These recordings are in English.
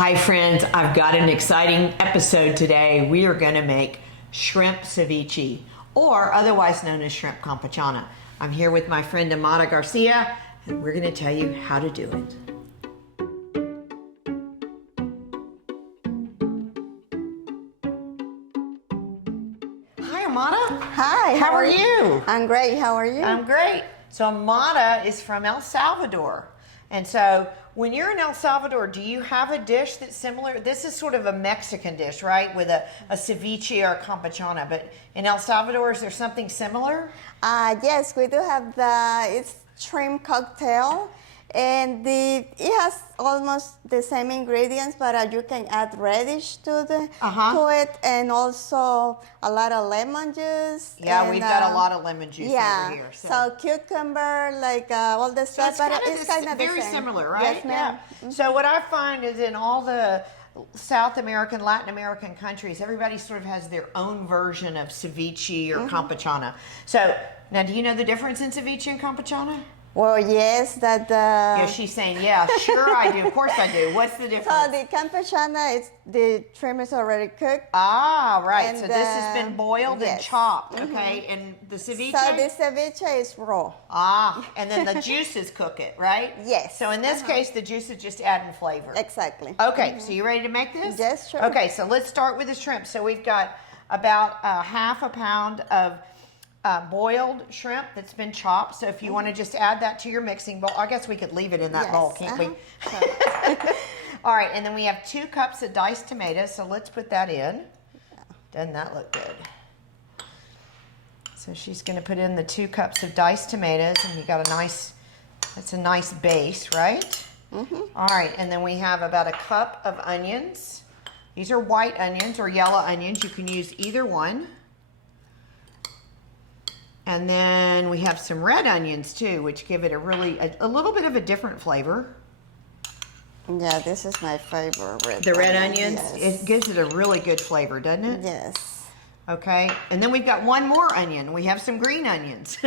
Hi friends, I've got an exciting episode today. We are going to make shrimp ceviche, or otherwise known as shrimp campechana. I'm here with my friend Amada Garcia, and we're going to tell you how to do it. Hi Amada. Hi, How are you? I'm great. How are you? I'm great. So Amada is from El Salvador. And so when you're in El Salvador, do you have a dish that's similar? This is sort of a Mexican dish, right? With a ceviche or a campechana. But in El Salvador, is there something similar? Yes, we do have it's shrimp cocktail. And it has almost the same ingredients, but you can add radish to it, and also a lot of lemon juice. Yeah, and, we've got a lot of lemon juice over here. So cucumber, like all the stuff, So but it's kind of very similar, right? Yes, ma'am. Yeah. So what I find is in all the South American, Latin American countries, everybody sort of has their own version of ceviche or campechana. So now, do you know the difference in ceviche and campechana? Well, yes, that. Yeah, she's saying, yeah, sure I do. Of course I do. What's the difference? So the campechana the shrimp is already cooked. Ah, right. And, so this has been boiled and chopped, okay? And the ceviche? So the ceviche is raw. Ah, and then the juices cook it, right? Yes. So in this case, the juice is just adding flavor. Exactly. Okay, so you ready to make this? Yes, sure. Okay, so let's start with the shrimp. So we've got about half a pound of boiled shrimp that's been chopped. So if you want to just add that to your mixing bowl, I guess we could leave it in that bowl, can't we? All right, and then we have 2 cups of diced tomatoes. So let's put that in. Doesn't that look good? So she's going to put in the 2 cups of diced tomatoes, and you got that's a nice base, right? All right, and then we have about a cup of onions. These are white onions or yellow onions. You can use either one. And then we have some red onions too, which give it a little bit of a different flavor. Yeah, this is my favorite red. The red onions, yes. It gives it a really good flavor, doesn't it? Yes. Okay, and then we've got one more onion. We have some green onions.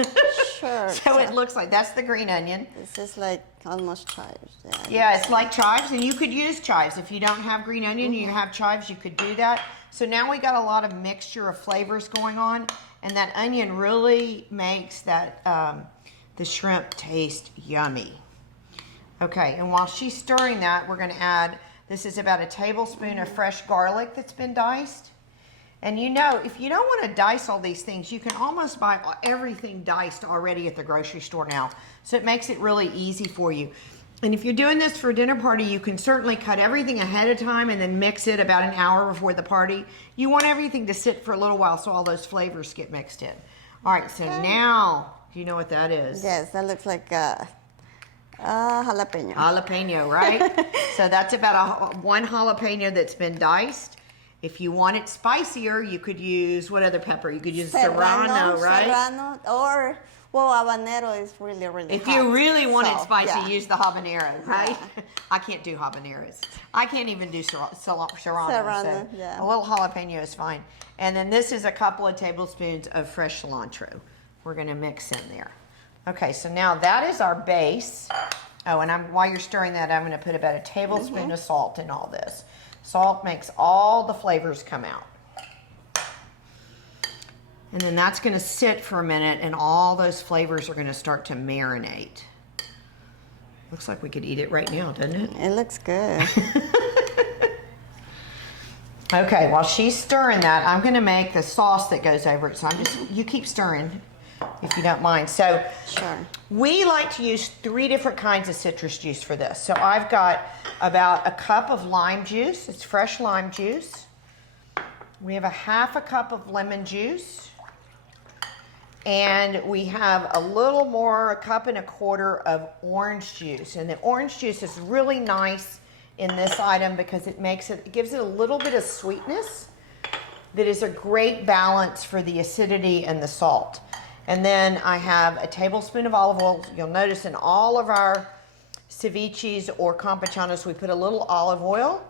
Sure. So it looks like that's the green onion. This is like almost chives. Yeah, it's like chives, and you could use chives. If you don't have green onion, you have chives, you could do that. So now we got a lot of mixture of flavors going on, and that onion really makes that the shrimp taste yummy. Okay, and while she's stirring that, we're going to add, this is about a tablespoon of fresh garlic that's been diced. And you know, if you don't want to dice all these things, you can almost buy everything diced already at the grocery store now. So it makes it really easy for you. And if you're doing this for a dinner party, you can certainly cut everything ahead of time and then mix it about an hour before the party. You want everything to sit for a little while so all those flavors get mixed in. All right, so now, do you know what that is? Yes, that looks like jalapeno. Jalapeno, right? So that's about one jalapeno that's been diced. If you want it spicier, you could use, what other pepper? You could use serrano, right? Serrano, or, well, habanero is really, really If hot. you really want it spicy, yeah. use the habanero, right? Yeah. I can't do habaneros. I can't even do serrano. Serrano, yeah. A little jalapeno is fine. And then this is a couple of tablespoons of fresh cilantro. We're going to mix in there. Okay, so now that is our base. Oh, and while you're stirring that, I'm going to put about a tablespoon of salt in all this. Salt makes all the flavors come out. And then that's going to sit for a minute, and all those flavors are going to start to marinate. Looks like we could eat it right now, doesn't it? It looks good. Okay, while she's stirring that, I'm going to make the sauce that goes over it. So you keep stirring if you don't mind. So Sure. we like to use 3 different kinds of citrus juice for this. So I've got about a cup of lime juice. It's fresh lime juice. We have a half a cup of lemon juice. And we have a little more, a cup and a quarter of orange juice. And the orange juice is really nice in this item because it gives it a little bit of sweetness that is a great balance for the acidity and the salt. And then I have a tablespoon of olive oil. You'll notice in all of our ceviches or campechanas, we put a little olive oil.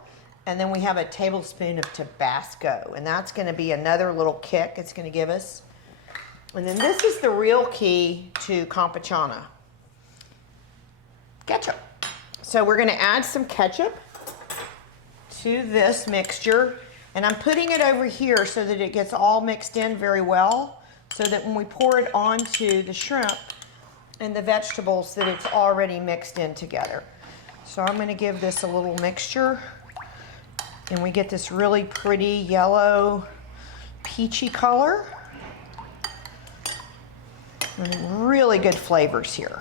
And then we have a tablespoon of Tabasco. And that's going to be another little kick it's going to give us. And then this is the real key to campechana. Ketchup. So we're going to add some ketchup. to this mixture. And I'm putting it over here so that it gets all mixed in very well, so that when we pour it onto the shrimp and the vegetables, that it's already mixed in together. So I'm gonna give this a little mixture, and we get this really pretty yellow, peachy color. And really good flavors here.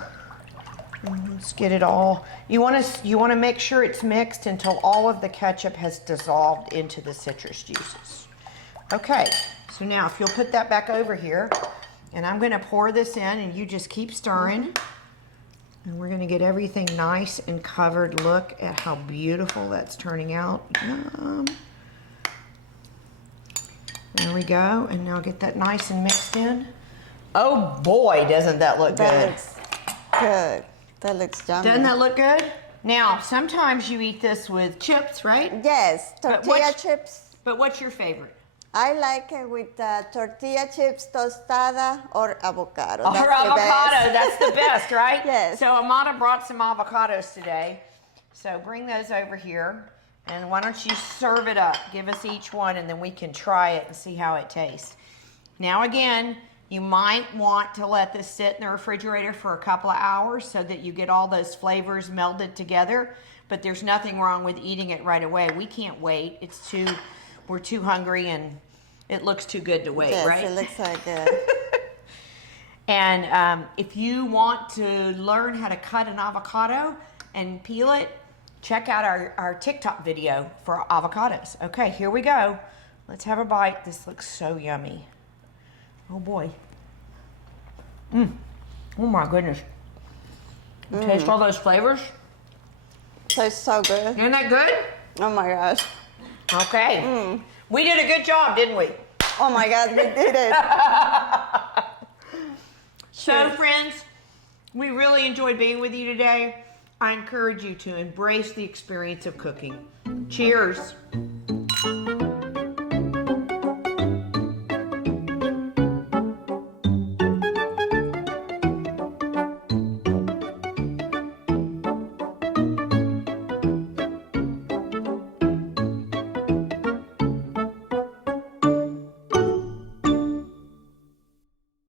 And let's get it all. You want to make sure it's mixed until all of the ketchup has dissolved into the citrus juices. Okay, so now if you'll put that back over here, and I'm going to pour this in, and you just keep stirring. And we're going to get everything nice and covered. Look at how beautiful that's turning out. Yum. There we go, and now get that nice and mixed in. Oh boy, doesn't that look good? That looks good. That looks yummy. Doesn't that look good? Now, sometimes you eat this with chips, right? Yes, tortilla chips. But what's your favorite? I like it with tortilla chips, tostada, or avocado. Or avocado, that's the best, right? Yes. So Amada brought some avocados today. So bring those over here. And why don't you serve it up? Give us each one, and then we can try it and see how it tastes. Now again, you might want to let this sit in the refrigerator for a couple of hours so that you get all those flavors melded together. But there's nothing wrong with eating it right away. We can't wait. We're too hungry, and it looks too good to wait, yes, right? It looks so good. And if you want to learn how to cut an avocado and peel it, check out our TikTok video for avocados. Okay, here we go. Let's have a bite. This looks so yummy. Oh boy. Oh my goodness. Taste all those flavors? Tastes so good. Isn't that good? Oh my gosh. Okay. We did a good job, didn't we? Oh my God, we did it. So friends, we really enjoyed being with you today. I encourage you to embrace the experience of cooking. Cheers.